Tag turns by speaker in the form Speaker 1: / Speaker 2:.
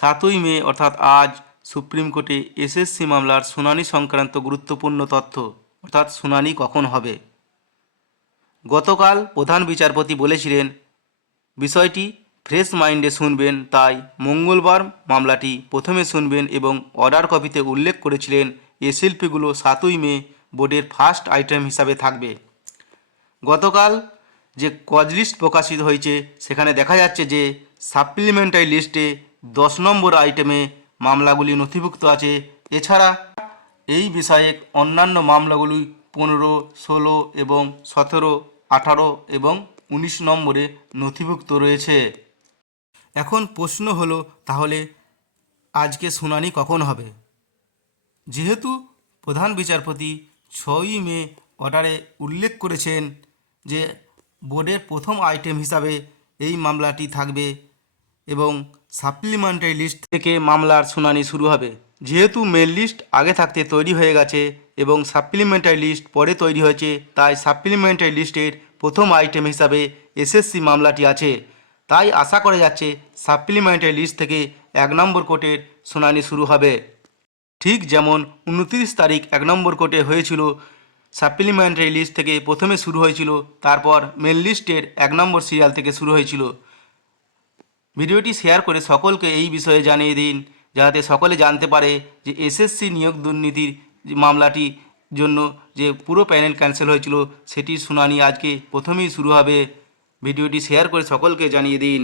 Speaker 1: সাতই মে, অর্থাৎ আজ সুপ্রিম কোর্টে এসএসসি মামলার শুনানি সংক্রান্ত গুরুত্বপূর্ণ তথ্য, অর্থাৎ শুনানি কখন হবে? গতকাল প্রধান বিচারপতি বলেছিলেন, বিষয়টি ফ্রেশ মাইন্ডে শুনবেন, তাই মঙ্গলবার মামলাটি প্রথমে শুনবেন এবং অর্ডার কপিতে উল্লেখ করেছিলেন, এ শিল্পীগুলো সাতই মে বোর্ডের ফার্স্ট আইটেম হিসাবে থাকবে। গতকাল যে কজ লিস্ট প্রকাশিত হয়েছে, সেখানে দেখা যাচ্ছে যে সাপ্লিমেন্টারি লিস্টে দশ নম্বর আইটেমে মামলাগুলি নথিভুক্ত আছে। এছাড়া এই বিষয়ে অন্যান্য মামলাগুলি পনেরো, ষোলো এবং সতেরো, আঠারো এবং উনিশ নম্বরে নথিভুক্ত রয়েছে। এখন প্রশ্ন হলো, তাহলে আজকে শুনানি কখন হবে? যেহেতু প্রধান বিচারপতি ছয়ই মে অর্ডারে উল্লেখ করেছেন যে বোর্ডের প্রথম আইটেম হিসাবে এই মামলাটি থাকবে এবং সাপ্লিমেন্টারি লিস্ট থেকে মামলার শুনানি শুরু হবে। যেহেতু মেল লিস্ট আগে থাকতে তৈরি হয়ে গেছে এবং সাপ্লিমেন্টারি লিস্ট পরে তৈরি হয়েছে, তাই সাপ্লিমেন্টারি লিস্টের প্রথম আইটেম হিসাবে এসএসসি মামলাটি আছে। তাই আশা করা যাচ্ছে সাপ্লিমেন্টারি লিস্ট থেকে এক নম্বর কোর্টের শুনানি শুরু হবে। ঠিক যেমন উনত্রিশ তারিখ এক নম্বর কোর্টে হয়েছিল সাপ্লিমেন্টারি লিস্ট থেকে প্রথমে শুরু হয়েছিল, তারপর মেল লিস্টের এক নম্বর সিরিয়াল থেকে শুরু হয়েছিল। ভিডিওটি শেয়ার করে সকলকে এই বিষয়ে জানিয়ে দিন, যাতে সকলে জানতে পারে যে এসএসসি নিয়োগ দুর্নীতির মামলাটি জন্য যে পুরো প্যানেল ক্যান্সেল হয়েছিল, সেটির শুনানি আজকে প্রথমেই শুরু হবে। ভিডিওটি শেয়ার করে সকলকে জানিয়ে দিন।